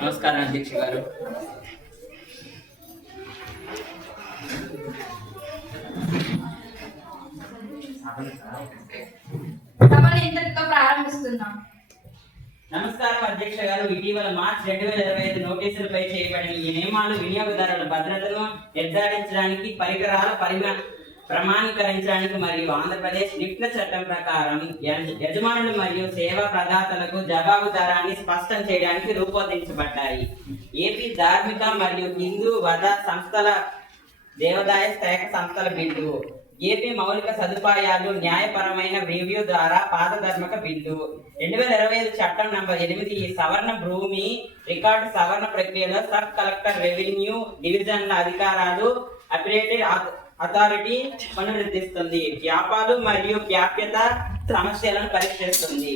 నమస్కారం అధ్యక్ష గారు. ప్రారంభిస్తున్నాం. నమస్కారం అధ్యక్ష గారు. ఇటీవల మార్చి 2025 నోటీసులపై చేయబడిన ఈ నియమాలు వినియోగదారుల భద్రతను నిర్ధారించడానికి, పరికరాల ప్రమాణీకరించడానికి మరియు ఆంధ్రప్రదేశ్ నిఫ్ల చట్టం ప్రకారం యజమానులు మరియు సేవా ప్రదాతలకు జవాబుదారాన్ని స్పష్టం చేయడానికి రూపొందించబడ్డాయి. ఏపీ ధార్మిక మరియు హిందూ వద సంస్థల దేవాదాయ శాఖ సంస్థల బిల్లు, ఏపీ మౌలిక సదుపాయాలు న్యాయపరమైన రివ్యూ ద్వారా పాతధర్మక బిల్లు, 2025 చట్టం నంబర్ 8 ఈ సవర్ణ భూమి రికార్డు సవరణ ప్రక్రియలో సబ్ కలెక్టర్ రెవెన్యూ డివిజన్ల అధికారాలు అపరేటెడ్ అథారిటీ పునరుద్ధరిస్తుంది. వ్యాపారాలు మరియు వ్యాప్యత సమస్యలను పరీక్షిస్తుంది.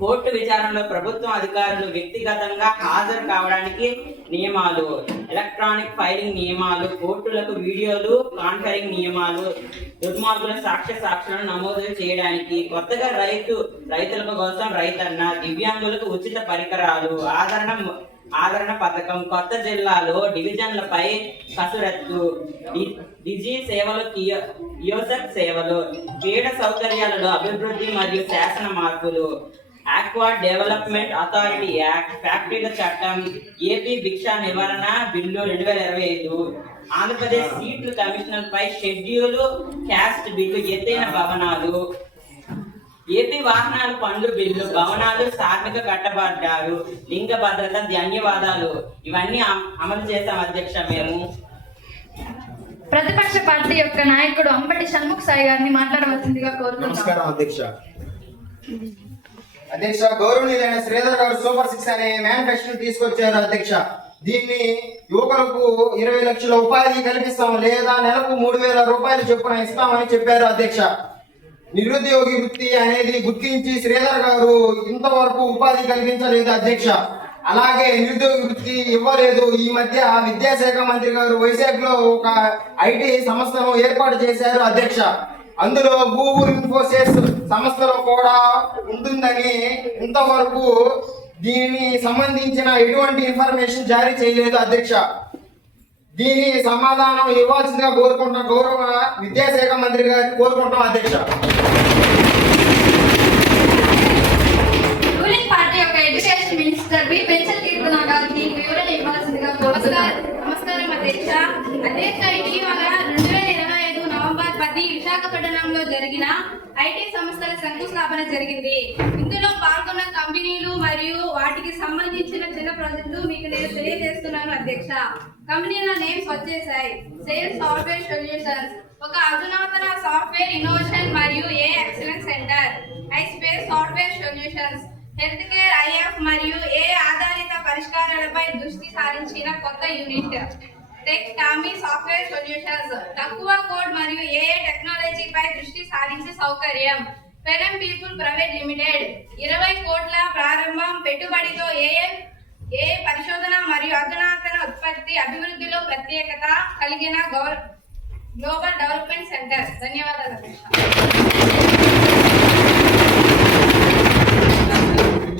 కోర్టు విచారణలో ప్రభుత్వం అధికారులు వ్యక్తిగతంగా హాజరు కావడానికి నియమాలు, ఎలక్ట్రానిక్ ఫైలింగ్ నియమాలు, కోర్టులకు వీడియోలు కాన్ఫరెన్స్ నియమాలు, దుర్మార్గుల సాక్ష్యాలను నమోదు చేయడానికి, కొత్తగా రైతుల కోసం రైతన్న, దివ్యాంగులకు ఉచిత పరికరాలు, ఆదరణ పథకం, కొత్త జిల్లాలో డివిజన్లపై కసరత్తు, డిజి సేవలు, కియోస్క్ సేవలు, క్రీడ సౌకర్యాలలో అభివృద్ధి మరియు శాసన మార్పులు, ఆక్వా డెవలప్మెంట్ అథారిటీ యాక్ట్, ఫ్యాక్టరీల చట్టం, ఏపీ భిక్షా నివారణ బిల్లు 2025, ఆంధ్రప్రదేశ్ సీట్లు కమిషనర్ పై షెడ్యూల్ క్యాస్ట్ బిల్లు, ఎత్తైన భవనాలు, ఏపీ వాహనాలు పన్ను బిల్లు, భవనాలు కార్మిక కట్టబడ్డారు, లింగ భద్రత, ధన్యవాదాలు. ఇవన్నీ అమలు చేశాం అధ్యక్ష. మేము ప్రతిపక్ష పార్టీ యొక్క నాయకుడు అంబటి షణ్ముఖ సాయి గారిని మాట్లాడవలసిందిగా కోరుతున్నాం. నమస్కారం అధ్యక్ష. అధ్యక్ష, గౌరవనీయులైన శ్రీధర్ గారు సూపర్ 6 అనే మేనిఫెస్టో తీసుకొచ్చారు అధ్యక్ష. దీన్ని యువకులకు 20 లక్షల ఉపాధి కల్పిస్తాం లేదా నెలకు 3,000 రూపాయలు చొప్పున ఇస్తామని చెప్పారు అధ్యక్ష. నిరుద్యోగి వృత్తి అనేది గుర్తించి శ్రీధర్ గారు ఇంతవరకు ఉపాధి కల్పించలేదు అధ్యక్ష. అలాగే నిరుద్యోగ వృత్తి ఇవ్వలేదు. ఈ మధ్య విద్యాశాఖ మంత్రి గారు వైజాగ్ లో ఒక ఐటీ సంస్థను ఏర్పాటు చేశారు అధ్యక్ష. అందులో గూగుల్, ఇన్ఫోసిస్ సంస్థలో కూడా ఉంటుందని ఇంతవరకు దీనికి సంబంధించిన ఎటువంటి ఇన్ఫర్మేషన్ జారీ చేయలేదు అధ్యక్ష. దీని సమాధానం ఇవ్వాల్సిందిగా కోరుకుంటున్న గౌరవ విద్యాశాఖ మంత్రి గారిని కోరుకుంటున్నాం అధ్యక్ష. రూలింగ్ పార్టీ యొక్క ఎడ్యుకేషన్ మినిస్టర్ బి పెన్షన్ కీర్తన గారికి వివరణ ఇవ్వాల్సిందిగా కోరుతున్నాం. నమస్కారం అధ్యక్ష. అధ్యక్ష, ఇటీవల 2025 నవంబర్ 10 విశాఖపట్నంలో జరిగిన ఐటీ సంస్థల శంకుస్థాపన జరిగింది. ఇందులో పాల్గొన్న కంపెనీలు మరియు వాటికి సంబంధించిన చిన్న ప్రాజెక్టులు మీకు నేను తెలియజేస్తున్నాను అధ్యక్ష. కంపెనీల నేమ్స్ వచ్చేసాయి: సేల్స్ సాఫ్ట్వేర్ సొల్యూషన్స్, ఒక అధునాతన సాఫ్ట్వేర్ ఇన్నోవేషన్ మరియు A excellence centre; iSpace software solutions, health care, IF మరియు ఏ ఆధారిత పరిష్కారాలపై దృష్టి సారించిన కొత్త యూనిట్; టెక్టామీ సాఫ్ట్వేర్ సొల్యూషన్స్, తక్కువ కోడ్ మరియు ఏ టెక్నాలజీపై దృష్టి సారించే సౌకర్యం; పెరమ్ పీపుల్ ప్రైవేట్ లిమిటెడ్, 20 కోట్ల ప్రారంభం పెట్టుబడితో ఏ పరిశోధన మరియు అధునాతన ఉత్పత్తి అభివృద్ధిలో ప్రత్యేకత కలిగిన గ్లోబల్ డెవలప్మెంట్ సెంటర్. ధన్యవాదాలు.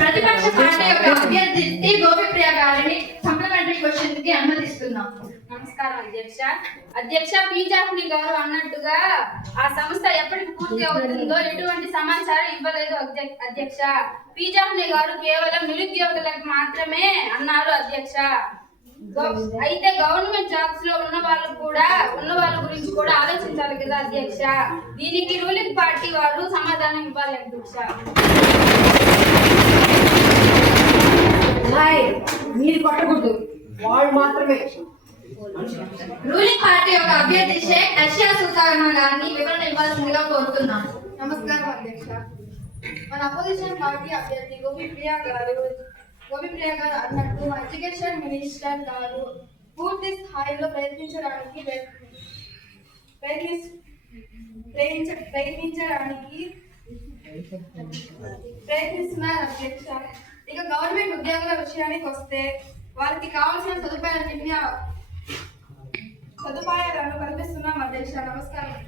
ప్రతిపక్ష పార్టీ యొక్క అభ్యర్థి గోపిప్రియ గారిని సప్లిమెంటరీ క్వశ్చన్ కి అనుమతిస్తున్నాం. నమస్కారం అధ్యక్ష. అధ్యక్ష, పీజాఫ్ని గారు అన్నట్టుగా ఆ సంస్థ ఎప్పటికి పూర్తి అవుతుందో ఎటువంటి సమాచారం ఇవ్వలేదు అధ్యక్ష. పీజాఫ్ని గారు కేవలం నిరుద్యోగులకు మాత్రమే అన్నారు అధ్యక్ష. అయితే గవర్నమెంట్ జాబ్స్ లో ఉన్న వాళ్ళ గురించి కూడా ఆలోచించాలి కదా అధ్యక్ష. దీనికి రూలింగ్ పార్టీ వారు సమాధానం ఇవ్వాలి అధ్యక్ష. మీరు కొట్టకూడదు, వాళ్ళు మాత్రమే. రూలింగ్ పార్టీ యొక్క అభ్యర్థి షేక్ అషియా సుల్తానా గారిని వివరణ ఇవ్వాల్సిందిగా కోరుతున్నాం. నమస్కారం అధ్యక్ష. మన అపోజిషన్ పార్టీ అభ్యర్థి గోపిప్రియ గారు అన్నట్టు ఎడ్యుకేషన్ మినిస్టర్ గారు పూర్తి స్థాయిలో ప్రయత్నించడానికి ప్రయత్నిస్తున్నారు అధ్యక్ష. ఇక గవర్నమెంట్ ఉద్యోగుల విషయానికి వస్తే వారికి కావాల్సిన సదుపాయాలన్నింటినీ అధ్యక్ష. నమస్కారం.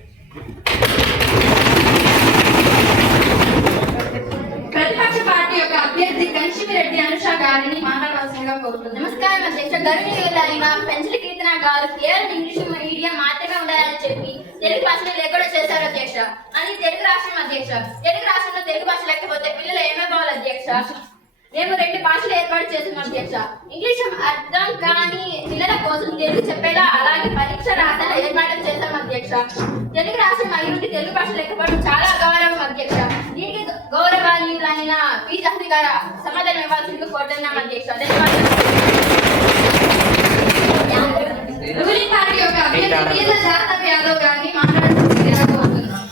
ప్రతిపక్ష పార్టీ యొక్క అభ్యర్థి కంచిమిరెడ్డి అనుష గారిని మాట్లాడవలసిందిగా కోరుతుంది. నమస్కారం అధ్యక్ష. గర్భిణీయులైన పెంచల కీర్తన గారు కేవలం ఇంగ్లీష్ మీడియం మాత్రమే ఉండాలని చెప్పి తెలుగు భాషలో లేకుండా చేశారు అధ్యక్ష. అని తెలుగు రాష్ట్రం అధ్యక్ష. తెలుగు రాష్ట్రంలో తెలుగు భాష లేకపోతే పిల్లలు ఏమైపోవాలి అధ్యక్ష? మేము 2 భాషలు ఏర్పాటు చేస్తున్నాం అధ్యక్ష. ఇంగ్లీష్ అర్థం కాని పిల్లల కోసం తెలుగు చెప్పేలా అలాగే పరీక్ష రాసేలా ఏర్పాటు చేశాం అధ్యక్ష. తెలుగు రాష్ట్రం అయ్యుండి తెలుగు భాష లేకపోవడం చాలా గౌరవం అధ్యక్ష. దీనికి గౌరవనీయులైన పి జహరి గారు సమాధానం ఇవ్వాల్సిందిగా కోరుతున్నాం అధ్యక్ష. రూలింగ్ పార్టీ యొక్క అభ్యర్థి తీర్థ జాతవ్ యాదవ్ గారిని మాట్లాడవలసిందిగా కోరుతున్నాం.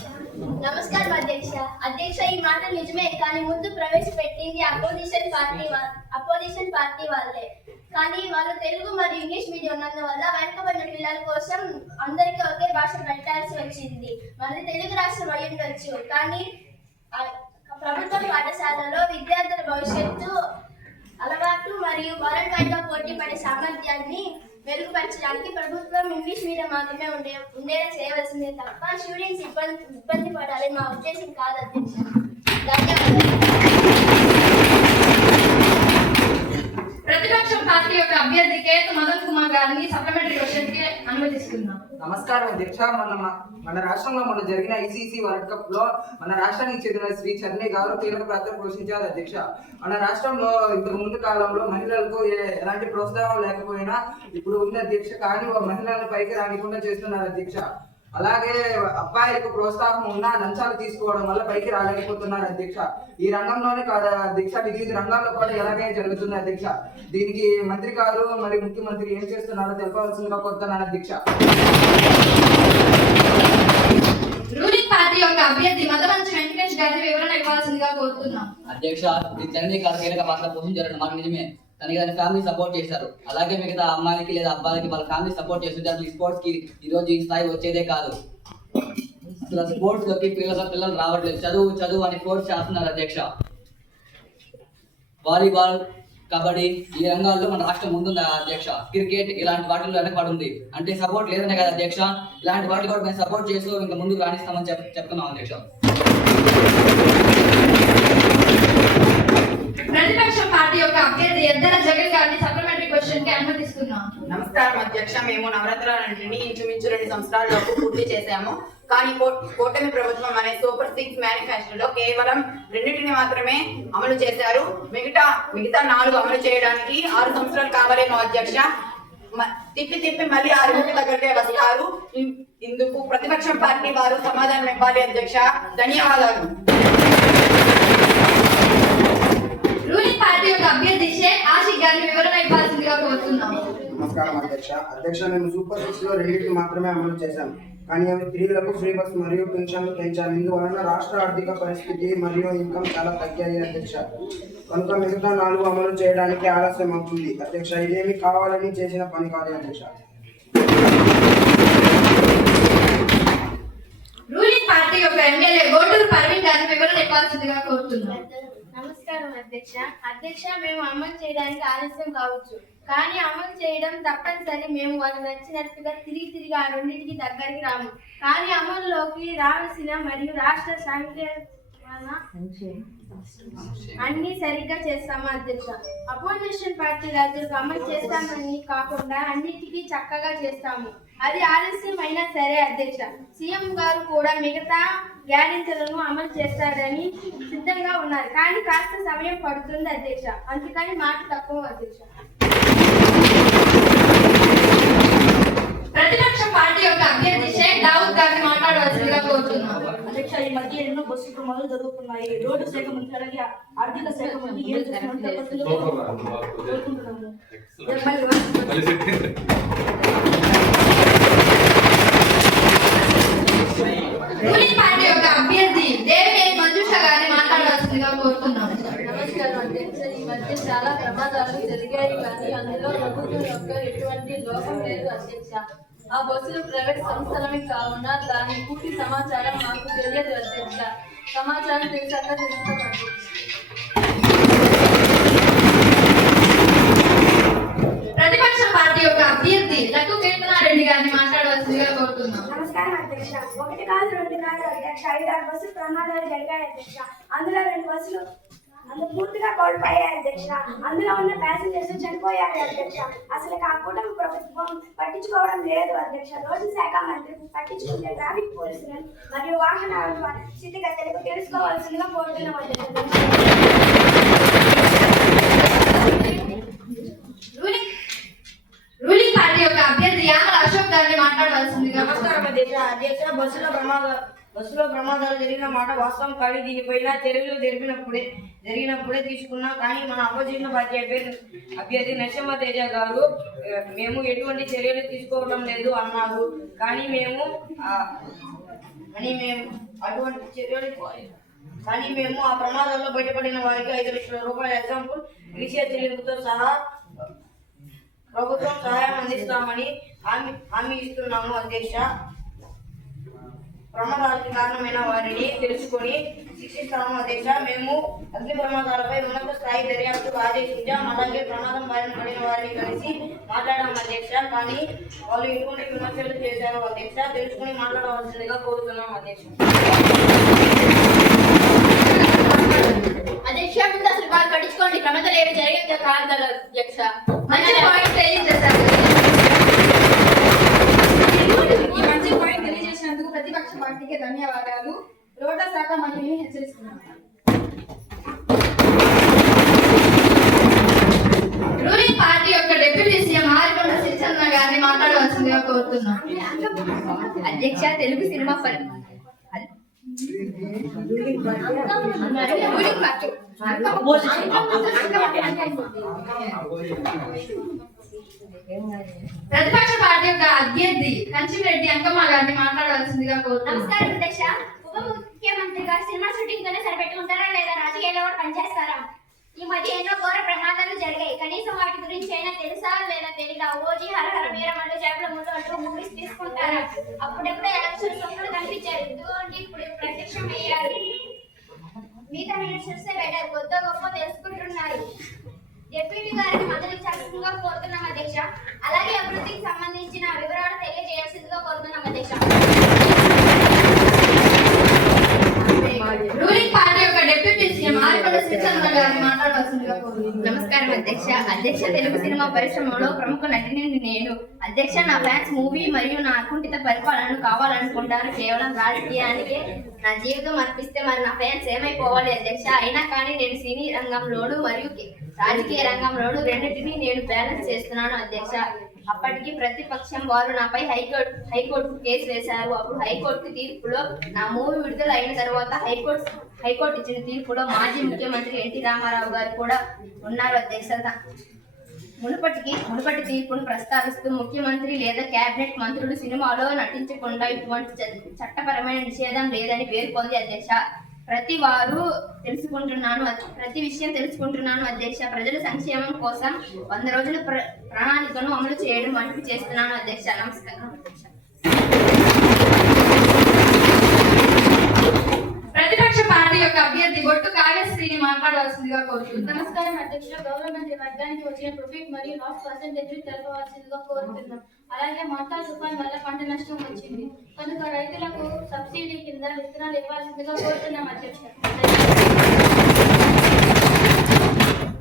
నమస్కారం అధ్యక్ష. అధ్యక్ష, ఈ మాట నిజమే, కానీ ముందు ప్రవేశపెట్టింది అపోజిషన్ పార్టీ వాళ్ళే. కానీ వాళ్ళు తెలుగు మరియు ఇంగ్లీష్ మీడియం ఉన్నందువల్ల వెనుకబడిన పిల్లల కోసం అందరికీ ఒకే భాష పెట్టాల్సి వచ్చింది. మళ్ళీ తెలుగు రాష్ట్రం అయి ఉండొచ్చు, కానీ ప్రభుత్వ పాఠశాలలో విద్యార్థుల భవిష్యత్తు అలవాటు మరియు వరల్డ్ వైడ్ గా పోటీ పడే సామర్థ్యాన్ని మెరుగుపరచడానికి ప్రభుత్వం ఇంగ్లీష్ మీడియం మాత్రమే ఉండేలా చేయవలసిందే తప్ప స్టూడెంట్స్ ఇబ్బంది పడాలి మా ఉద్దేశం కాదు అధ్యక్ష. ధన్యవాదాలు. ప్రతిపక్షం పార్టీ యొక్క అభ్యర్థి కేతు మదన్ కుమార్ గారిని సప్లిమెంటరీ క్వశ్చన్ కి అనుమతిస్తున్నాం. నమస్కారం అధ్యక్ష. మన రాష్ట్రంలో మొన్న జరిగిన ఐసీసీ వరల్డ్ కప్ లో మన రాష్ట్రానికి చెందిన శ్రీ చర్ని గారు కీలక పాత్ర పోషించారు అధ్యక్ష. మన రాష్ట్రంలో ఇంతకు ముందు కాలంలో మహిళలకు ఎలాంటి ప్రోత్సాహం లేకపోయినా ఇప్పుడు ఉంది అధ్యక్ష. కానీ మహిళలను పైకి రానికుండా చేస్తున్నారు అధ్యక్ష. అలాగే అబ్బాయిలకు ప్రోత్సాహం ఉన్నా లంచాలు తీసుకోవడం వల్ల పైకి రాలేకపోతున్నారు అధ్యక్ష. ఈ రంగంలోనే కాదు అధ్యక్ష, వివిధ రంగాల్లో కూడా ఎలాగే జరుగుతుంది అధ్యక్ష. దీనికి మంత్రి గారు మరి ముఖ్యమంత్రి ఏం చేస్తున్నారో తెలపవలసిందిగా కోరుతున్నాను అధ్యక్ష. రూలింగ్ పార్టీ యొక్క అభ్యర్థి మదవంచి వెంకటేష్ గారిని వివరణ ఇవ్వాల్సిందిగా కోరుతున్నాం. అధ్యక్ష, ఈ చరణి గారు కీలక పాత్ర పోషించారు మాట నిజమే. తనకి తన ఫ్యామిలీ సపోర్ట్ చేశారు. అలాగే మిగతా అమ్మాయిలకి లేదా అబ్బాయిలకి వాళ్ళ ఫ్యామిలీ సపోర్ట్ చేస్తుంటారు. ఈ స్పోర్ట్స్ కి ఈ రోజు ఈ స్థాయి వచ్చేదే కాదు. స్పోర్ట్స్ లోకి పిల్లలు రావట్లేదు. చదువు అని ఫోర్స్ చేస్తున్నారు అధ్యక్ష. వాలీబాల్, కబడ్డీ ఈ రంగాల్లో మన రాష్ట్రం ముందుంది అధ్యక్ష. క్రికెట్ ఇలాంటి వాటిల్లో వెనకబడింది. అంటే సపోర్ట్ లేదనే కదా అధ్యక్ష. ఇలాంటి వాటికి కూడా మేము సపోర్ట్ చేస్తూ ఇంకా ముందుకు రాణిస్తామని చెప్తున్నాం అధ్యక్ష. ప్రతిపక్షం పార్టీ యొక్క అభ్యర్థి ఎద్దల జగన్ గారిని సప్లిమెంటరీ క్వశ్చన్ కి అనుమతిస్తున్నాం. నమస్కారం అధ్యక్ష. మేము నవరాత్రులన్నింటినీ ఇంచుమించు 2 సంవత్సరాల్లోపు పూర్తి చేశాము. కానీ కూటమి ప్రభుత్వం అనే సూపర్ 6 మేనిఫెస్టోలో కేవలం 2 మాత్రమే అమలు చేశారు. మిగతా 4 అమలు చేయడానికి 6 సంవత్సరాలు కావాలేమో అధ్యక్ష. తిప్పి మళ్ళీ 6 దగ్గరే వస్తారు. ఇందుకు ప్రతిపక్షం పార్టీ వారు సమాధానం ఇవ్వాలి అధ్యక్ష. ధన్యవాదాలు. రూలింగ్ పార్టీ యొక్క అభ్యర్థి షేక్ ఆషిక్ గారిని వివరణ ఇవ్వాల్సిందిగా కోరుతున్నాం. నమస్కారం అధ్యక్ష. మేము సూపర్ 6 లో 2 మాత్రమే అమలు చేశాం. కానీ అవి స్త్రీలకు ఫ్రీ బస్ మరియు పెన్షన్లు పెంచాము. ఇందువలన రాష్ట్ర ఆర్థిక పరిస్థితి మరియు ఇన్కమ్ చాలా తగ్గాయి అధ్యక్ష. కనుక మిగతా 4 అమలు చేయడానికి ఆలస్యం అవుతుంది అధ్యక్ష. ఇదేమి కావాలని చేసిన పని కాదు అధ్యక్ష. రూలింగ్ పార్టీ యొక్క ఎమ్మెల్యే గోటూరు పర్వీన్ గారిని వివరణ ఇవ్వాల్సిందిగా కోరుతున్నాం. నమస్కారం అధ్యక్ష. మేము అమలు చేయడానికి ఆలస్యం కావచ్చు, కానీ అమలు చేయడం తప్పనిసరి. మేము వాళ్ళకి నచ్చినట్టుగా తిరిగి ఆ రెండింటికి దగ్గరికి రాము, కానీ అమలులోకి రావాల్సిన మరియు రాష్ట్ర అన్ని సరిగ్గా చేస్తాము అధ్యక్ష. అపోజిషన్ పార్టీ రాజ్యాలకు అమలు చేస్తామని కాకుండా అన్నిటికీ చక్కగా చేస్తాము. అది ఆలస్యం అయినా సరే అధ్యక్ష. సీఎం గారు కూడా మిగతా గ్యారెంటీలను అమలు చేస్తారని సిద్ధంగా ఉన్నారు, కానీ కాస్త సమయం పడుతుంది అధ్యక్ష. అందుకని మాట తక్కువ అధ్యక్ష. ప్రతిపక్ష పార్టీ యొక్క అభ్యర్థి షేక్ దావుద్ గారిని మాట్లాడవలసిందిగా కోరుతున్నాం. అధ్యక్ష, ఈ మధ్య ఎన్నో బస్సు ప్రమాదాలు జరుగుతున్నాయి. రోడ్డు శాఖ మంత్రి అలాగే ఆర్థిక శాఖ మంత్రి ఏం చేస్తున్నారు కోరుకుంటున్నాము. రూలింగ్ పార్టీ యొక్క అభ్యర్థి దేవినేని మంజుష గారిని మాట్లాడవలసిందిగా కోరుతున్నాం. నమస్కారం అధ్యక్ష. ఈ మధ్య చాలా ప్రమాదాలు జరిగాయి, కానీ అందులో ప్రభుత్వం యొక్క ఎటువంటి లోపం లేదు అధ్యక్ష. ఆ బస్సులు ప్రైవేట్ సంస్థలమే కావున దాని పూర్తి సమాచారం మాకు తెలియదు అధ్యక్ష. సమాచారం తెలిసాక తెలుస్తాం అధ్యక్ష. ప్రతిపక్ష పార్టీ యొక్క అభ్యర్థి లక్కు కీర్తనారెడ్డి గారిని మాట్లాడవలసిందిగా కోరుతున్నాం. నమస్కారం ఒకటి కాదు రెండు కాదు అధ్యక్ష 5-6 బస్సులు ప్రమాదాలు జరిగాయి అధ్యక్ష. అందులో 2 బస్సులు పూర్తిగా కోల్పోయాయి అధ్యక్ష. అందులో ఉన్న ప్యాసింజర్స్ చనిపోయారు అధ్యక్ష. అసలు ఆ కూటమి ప్రభుత్వం పట్టించుకోవడం లేదు అధ్యక్ష. రోడ్డు శాఖ మంత్రి పట్టించుకుంటే ట్రాఫిక్ పోలీసులు మరియు వాహనాల స్థితిగతులకు తెలుసుకోవాల్సిందిగా కోరుతున్నాం అధ్యక్ష. రూలింగ్ పార్టీ యొక్క అభ్యర్థి యామల అశోక్ గారిని మాట్లాడవలసిందిగా. నమస్కారం అధ్యక్ష. అధ్యక్ష, బస్సులో ప్రమాదాలు జరిగిన మాట వాస్తవం, కానీ దీనిపైన చర్యలు జరిగినప్పుడే తీసుకున్నాం. కానీ మన అపోజిషన్ పార్టీ అభ్యర్థి నరసింహ తేజ గారు మేము ఎటువంటి చర్యలు తీసుకోవడం లేదు అన్నారు. కానీ మేము ఆ ప్రమాదాల్లో బయటపడిన వారికి 5 లక్షల రూపాయల ఎగ్జాంపుల్ రీఛార్జ్ చెల్లింపుతో సహా ప్రభుత్వం సహాయం అందిస్తామని హామీ ఇస్తున్నాము అధ్యక్ష. ప్రమాదాలకు కారణమైన వారిని తెలుసుకొని శిక్షిస్తాము అధ్యక్ష. మేము అగ్ని ప్రమాదాలపై ఉన్నత స్థాయి దర్యాప్తుకు ఆదేశించాం. అలాగే ప్రమాదం బారిన పడిన వారిని కలిసి మాట్లాడాం అధ్యక్ష. కానీ వాళ్ళు ఎటువంటి విమర్శలు చేశారు అధ్యక్ష. తెలుసుకుని మాట్లాడవలసిందిగా కోరుతున్నాం అధ్యక్ష. అధ్యక్ష, ముందు అసలు బాగా పట్టించుకోండి. ప్రమాదాలు ఏమి జరిగే కాదు అధ్యక్ష. మంచి పాయింట్ తెలియజేశారు. ఈ మంచి పాయింట్ తెలియజేసినందుకు ప్రతిపక్ష పార్టీకి ధన్యవాదాలు. రోడ్ల శాఖ మంత్రిని హెచ్చరిస్తున్నాను. రూలింగ్ పార్టీ యొక్క డిప్యూటీ సీఎం ఆరికొండ శివచంద్ర గారిని మాట్లాడవలసిందిగా కోరుతున్నాం. అధ్యక్ష, తెలుగు సినిమా ప్రతిపక్ష పార్టీ యొక్క అభ్యర్థి కంచిరెడ్డి అంకమ్మ గారిని మాట్లాడవలసిందిగా కోరుతున్నాం. నమస్కారం అధ్యక్ష. ఉప ముఖ్యమంత్రి గారు సినిమా షూటింగ్ తోనే సరిపెట్టుకుంటారా లేదా రాజకీయాల్లో కూడా పనిచేస్తారా? ఈ మధ్య ఎన్నో ఘోర ప్రమాదాలు జరిగాయి. కనీసం వాటి గురించి అయినా తెలుసా లేదా తెలీదా? ఓజీ, హరహర వీరమల్లు, చేపల ముందు అంటూ మూవీస్ తీసుకుంటారా? అప్పుడెప్పుడో ఎలక్షన్ సొమ్ములు కనిపించారు. ఇదిగోండి ఇప్పుడు ప్రత్యక్షం అయ్యారు. మిగతా మినిస్టర్స్ బెటర్, కొత్త గొప్ప తెలుసుకుంటున్నారు. డిప్యూటీ గారికి మద్దతు ఇచ్చాల్సిందిగా కోరుతున్నాం అధ్యక్ష. అలాగే అభివృద్ధికి సంబంధించిన వివరాలు తెలియజేయాల్సిందిగా కోరుతున్నాం అధ్యక్ష. రూలింగ్ పార్టీ యొక్క డిప్యూటీ సీఎం ఆరికొండ శివచంద్ర గారిని మాట్లాడవలసిందిగా కోరుతున్నాం. నమస్కారం అధ్యక్ష. అధ్యక్ష, తెలుగు సినిమా పరిశ్రమలో ప్రముఖ నటిని నేను. అధ్యక్ష, నా ఫ్యాన్స్ మూవీ మరియు నా అకుంఠిత పరిపాలన కావాలనుకుంటారు. కేవలం రాజకీయానికే నా జీవితం అర్పిస్తే మరి నా ఫ్యాన్స్ ఏమైపోవాలి అధ్యక్ష? అయినా కానీ నేను సినీ రంగంలోను మరియు రాజకీయ రంగంలోను రెండింటినీ నేను బ్యాలెన్స్ చేస్తున్నాను అధ్యక్ష. అప్పటికి ప్రతిపక్షం వారు నాపై హైకోర్టు కేసు వేశారు. అప్పుడు హైకోర్టు తీర్పులో నా మూవీ విడుదల అయిన తర్వాత హైకోర్టు ఇచ్చిన తీర్పులో మాజీ ముఖ్యమంత్రి ఎన్టీ రామారావు గారు కూడా ఉన్నారు అధ్యక్ష. మునుపటి తీర్పును ప్రస్తావిస్తూ ముఖ్యమంత్రి లేదా కేబినెట్ మంత్రులు సినిమాలో నటించకుండా ఇటువంటి చట్టపరమైన నిషేధం లేదని పేర్కొంది అధ్యక్ష. ప్రతి విషయం తెలుసుకుంటున్నాను అధ్యక్ష. ప్రజల సంక్షేమం కోసం 100 రోజుల ప్రణాళికను అమలు చేయడం వంటివి చేస్తున్నాను అధ్యక్ష. నమస్కారం అధ్యక్ష. ప్రతిపక్ష పార్టీ యొక్క అభ్యర్థి బొట్టు కావ్యశ్రీని మాట్లాడవలసిందిగా కోరుతున్నాం. నమస్కారం అధ్యక్ష. గవర్నమెంట్ వర్గానికి వచ్చిన ప్రాఫిట్ మరియు లాస్ పర్సెంటేజ్ తెలపవలసిందిగా కోరుతున్నాం. అలాగే మోతా తుఫాన్ వల్ల పంట నష్టం వచ్చింది కనుక రైతులకు సబ్సిడీ కింద విత్తనాలు ఇవ్వాల్సిందిగా కోరుతున్నాం అధ్యక్ష.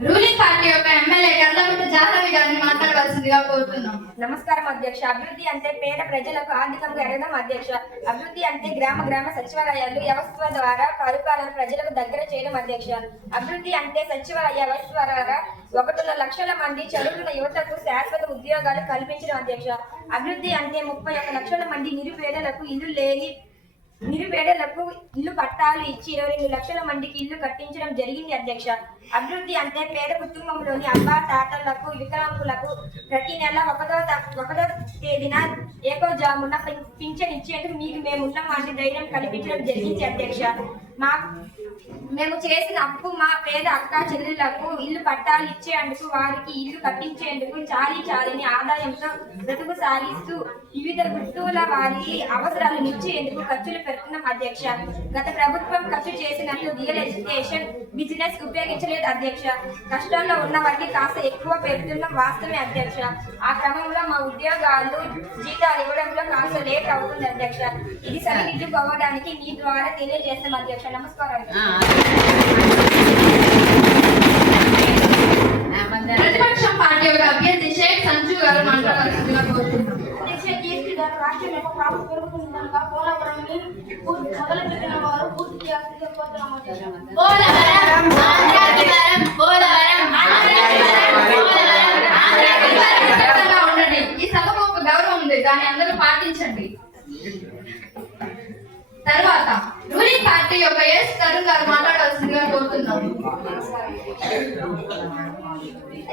రూలింగ్ పార్టీ యొక్క ఎమ్మెల్యే గర్లగుట్ట జాహ్నవి గారిని మాట్లాడవలసిందిగా కోరుతున్నాం. నమస్కారం అధ్యక్ష. అభివృద్ధి అంటే పేద ప్రజలకు ఆర్థికంగా ఎదగడం అధ్యక్ష. అభివృద్ధి అంటే గ్రామ సచివాలయాలు వ్యవస్థ ద్వారా పరిపాలన ప్రజలకు దగ్గర చేయడం అధ్యక్ష. అభివృద్ధి అంటే సచివాలయ వ్యవస్థ ద్వారా 1 లక్షల మంది చదువుతున్న యువతకు శాశ్వత ఉద్యోగాలు కల్పించడం అధ్యక్ష. అభివృద్ధి అంటే 31 లక్షల మంది నిరుపేదలకు ఇల్లు పట్టాలు ఇచ్చి 22 లక్షల మందికి ఇల్లు కట్టించడం జరిగింది అధ్యక్ష. అభివృద్ధి అంటే పేద కుటుంబంలోని అబ్బా తాతలకు వికలాంగులకు ప్రతి నెల 1వ తేదీన ఏకోజామున పింఛన్ ఇచ్చేందుకు మీకు మేమున్నాం అంటే ధైర్యం కల్పించడం జరిగింది అధ్యక్ష. మేము చేసిన అప్పు మా పేద అక్క చెల్లెళ్లకు ఇల్లు పట్టాలు ఇచ్చేందుకు వారికి ఇల్లు కట్టించేందుకు చాలని ఆదాయంతో బ్రతుకు సాగిస్తూ వివిధ వృత్తుల వారి అవసరాలు ఇచ్చేందుకు ఖర్చులు పెడుతున్నాం అధ్యక్ష. గత ప్రభుత్వం ఖర్చు చేసినట్లు రియల్ ఎడ్యుకేషన్ బిజినెస్ ఉపయోగించలేదు అధ్యక్ష. కష్టంలో ఉన్న వారికి కాస్త ఎక్కువ పెడుతున్నాం వాస్తవమే అధ్యక్ష. ఆ క్రమంలో మా ఉద్యోగాలు జీతాలు ఇవ్వడంలో కాస్త లేట్ అవుతుంది అధ్యక్ష. ఇది సరిదిద్దుకోవడానికి మీ ద్వారా తెలియజేస్తాం అధ్యక్ష. నమస్కారం. ప్రతిపక్షం పార్టీ యొక్క అభ్యర్థి షేక్ సంజు గారు మాట్లాడాల్సిందిగా కోరుతున్నాం. రాష్ట్రం యొక్క ప్రాఫిట్ పెరుగుతుంది కనుక పోలవరాన్ని మొదలుపెట్టిన వారు పూర్తి చేయాల్సిందిగా కోరుతున్నాం అధ్యక్ష. పోలవరం ఆంధ్రాభివరం పోలవరం ఖచ్చితంగా ఉండండి. ఈ సభకు ఒక గౌరవం ఉంది, దాన్ని అందరూ పాటించండి. తర్వాత రూలింగ్ పార్టీ యొక్క ఎస్ తరుణ్ గారు మాట్లాడాల్సిందిగా కోరుతున్నాం.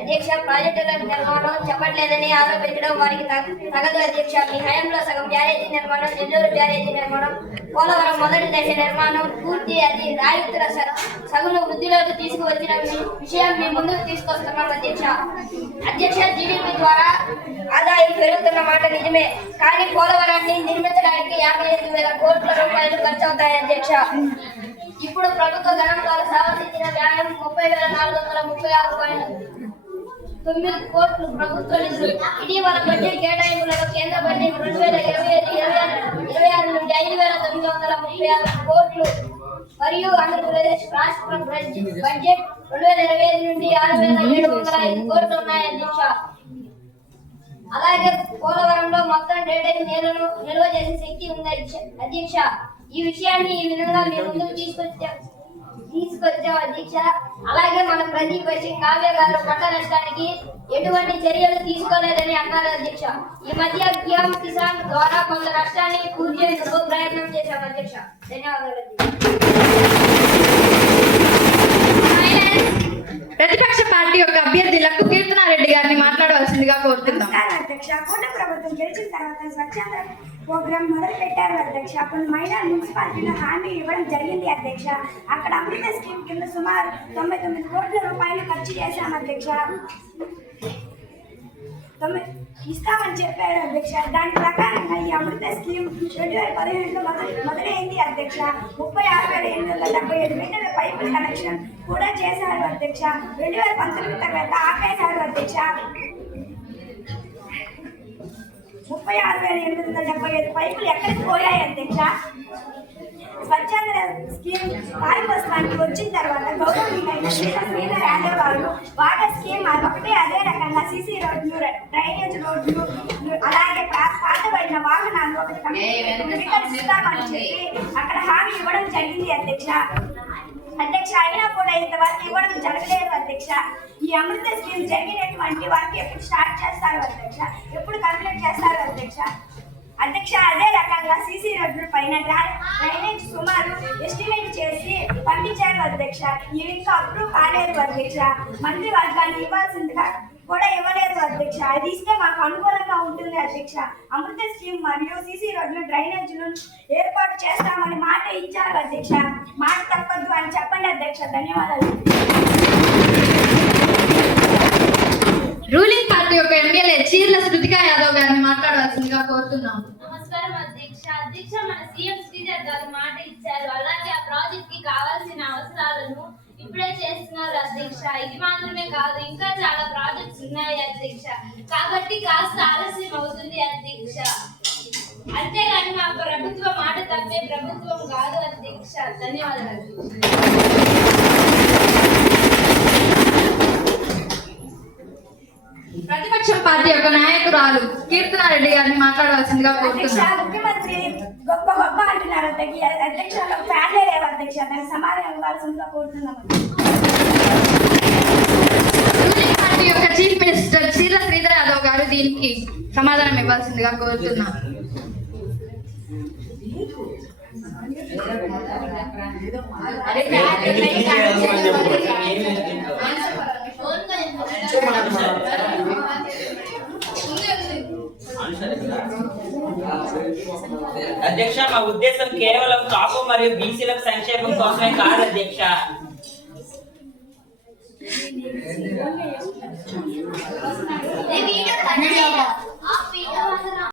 అధ్యక్ష, ప్రాజెక్టుల నిర్మాణం చెప్పట్లేదని ఆరోపించడం వారికి తగదు అధ్యక్ష. మీ హయాంలో సగం బ్యారేజీ నిర్మాణం, నెల్లూరు బ్యారేజీ నిర్మాణం, పోలవరం మొదటి దశ నిర్మాణం పూర్తి అది రాయితీల సగులు వృద్ధిలోకి తీసుకువచ్చిన విషయం మీ ముందుకు తీసుకొస్తున్నాం అధ్యక్ష. అధ్యక్ష, జీడీపీ ద్వారా ఆదాయం పెరుగుతున్న మాట నిజమే, కానీ పోలవరాన్ని నిర్మించడానికి 55,000 కోట్ల రూపాయలు ఖర్చు అవుతాయి అధ్యక్ష. ఇప్పుడు ప్రభుత్వ గణాంకాలు సాధించిన వ్యాయామం 30,436.9 కోట్లు ప్రభుత్వ నిధులు. ఇటీవల బడ్జెట్ కేటాయింపులలో కేంద్ర బడ్జెట్ 2025-26 నుండి 5,936 కోట్లు మరియు ఆంధ్రప్రదేశ్ రాష్ట్ర బడ్జెట్ 2025 నుండి 6,705 కోట్లు ఉన్నాయి అధ్యక్ష. అలాగే పోలవరంలో మొత్తం డేటా నిల్వ చేసే శక్తి ఉంది అధ్యక్ష. ఈ విషయాన్ని ఈ విధంగా మీ ముందుకు తీసుకొచ్చాం అధ్యక్ష. అలాగే మన ప్రతిపక్షి కావ్య గారు పంట నష్టానికి ఎటువంటి చర్యలు తీసుకోలేదని అన్నారు అధ్యక్ష. ఈ మధ్య పిఎం కిసాన్ ద్వారా కొంత నష్టాన్ని పూర్తి చేసేందుకు ప్రయత్నం చేశాం అధ్యక్ష. ధన్యవాదాలు. ప్రతిపక్ష పార్టీ యొక్క అభ్యర్థి లక్కు కీర్తనారెడ్డి గారిని మాట్లాడవలసిందిగా కోరుతున్నాం. అధ్యక్ష, కూటమి ప్రభుత్వం గెలిచిన తర్వాత స్వచ్ఛంద ప్రోగ్రామ్ మొదలు పెట్టారు అధ్యక్ష. కొన్ని మహిళా మున్సిపాలిటీలో హామీ ఇవ్వడం జరిగింది అధ్యక్ష. అక్కడ అమృత స్కీమ్ కింద సుమారు 99 కోట్ల రూపాయలు ఖర్చు చేశాం అధ్యక్ష. ఇస్తామని చెప్పారు అధ్యక్ష. దాని ప్రకారంగా ఈ అమృత స్కీమ్ 2015లో మొదలైంది అధ్యక్ష. 36,875 మీటర్ల పైపుల కనెక్షన్ కూడా చేశారు అధ్యక్ష. 2019 తర్వాత ఆపేశారు అధ్యక్ష. 36,875 పైపులు ఎక్కడికి పోయాయి అధ్యక్ష? స్వచ్ఛంద స్కీమ్ కార్యక్రమానికి వచ్చిన తర్వాత గౌరవనీయులైన శ్రీధర్ యాదవ్ గారు వాటర్ స్కీమ్ ఒకటే అదే రకంగా సీసీ రోడ్లు, డ్రైనేజ్ రోడ్లు, అలాగే పాతబడిన వాహనాలు ఇస్తామని చెప్పి అక్కడ హామీ ఇవ్వడం జరిగింది అధ్యక్ష. అయినా కూడా ఇంతవరకు ఇవ్వడం జరగలేదు అధ్యక్ష. ఈ అమృత స్కీమ్ జరిగినటువంటి వర్క్ ఎప్పుడు స్టార్ట్ చేస్తారు అధ్యక్ష? ఎప్పుడు కంప్లీట్ చేస్తారు అధ్యక్ష? అదే రకంగా సీసీ రోడ్ల పైన డ్రైనేజ్ సుమారు ఎస్టిమేట్ చేసి పంపించారు అధ్యక్ష. ఇవి ఇంకా అప్రూవ్ కాలేదు అధ్యక్ష. మంత్రి వర్గాన్ని ఇవ్వాల్సిందిగా కూడా ఇవ్వలేదు అధ్యక్ష. అది ఇస్తే మాకు అనుకూలంగా ఉంటుంది అధ్యక్ష. అమృత స్కీమ్ మరియు సీసీ రోడ్లు, డ్రైనేజీలు ఏర్పాటు చేస్తామని మాట ఇచ్చారు అధ్యక్ష. మాట తప్పద్దు అని చెప్పండి అధ్యక్ష. ధన్యవాదాలు. రూలింగ్ పార్టీ యొక్క ఎమ్మెల్యే చీర్ల శృతికా యాదవ్ గారిని మాట్లాడవలసిందిగా కోరుతున్నాం. నమస్కారం అధ్యక్ష. మన సీఎం శ్రీధర్ గారు మాట ఇచ్చారు, అలాగే ఆ ప్రాజెక్ట్ కి కావాల్సిన అవసరాలను ఇప్పుడే చేస్తున్నారు అధ్యక్ష. ఇది మాత్రమే కాదు, ఇంకా చాలా ప్రాజెక్ట్స్ ఉన్నాయి అధ్యక్ష. కాబట్టి కాస్త ఆలస్యం అవుతుంది అధ్యక్ష. అంతేగాని మా ప్రభుత్వం మాట తప్పే ప్రభుత్వం కాదు అధ్యక్ష. ధన్యవాదాలు. ప్రతిపక్షం పార్టీ యొక్క నాయకురాలు కీర్తనారెడ్డి గారిని మాట్లాడవలసిందిగా కోరుతున్నాం. ముఖ్యమంత్రి గొప్ప గొప్ప అంటున్నారు అధ్యక్ష. ఫ్యాన్లే లేవు అధ్యక్ష. దానికి సమాధానం ఇవ్వాల్సిందిగా కోరుతున్నాం. రూలింగ్ పార్టీ యొక్క చీఫ్ మినిస్టర్ చీర్ల శ్రీధర్ యాదవ్ గారు దీనికి సమాధానం ఇవ్వాల్సిందిగా కోరుతున్నాం. అధ్యక్ష మా ఉద్దేశం కేవలం కాపు మరియు బీసీలకు సంక్షేమం కోసమే కాదు అధ్యక్ష. ఈ వీడియో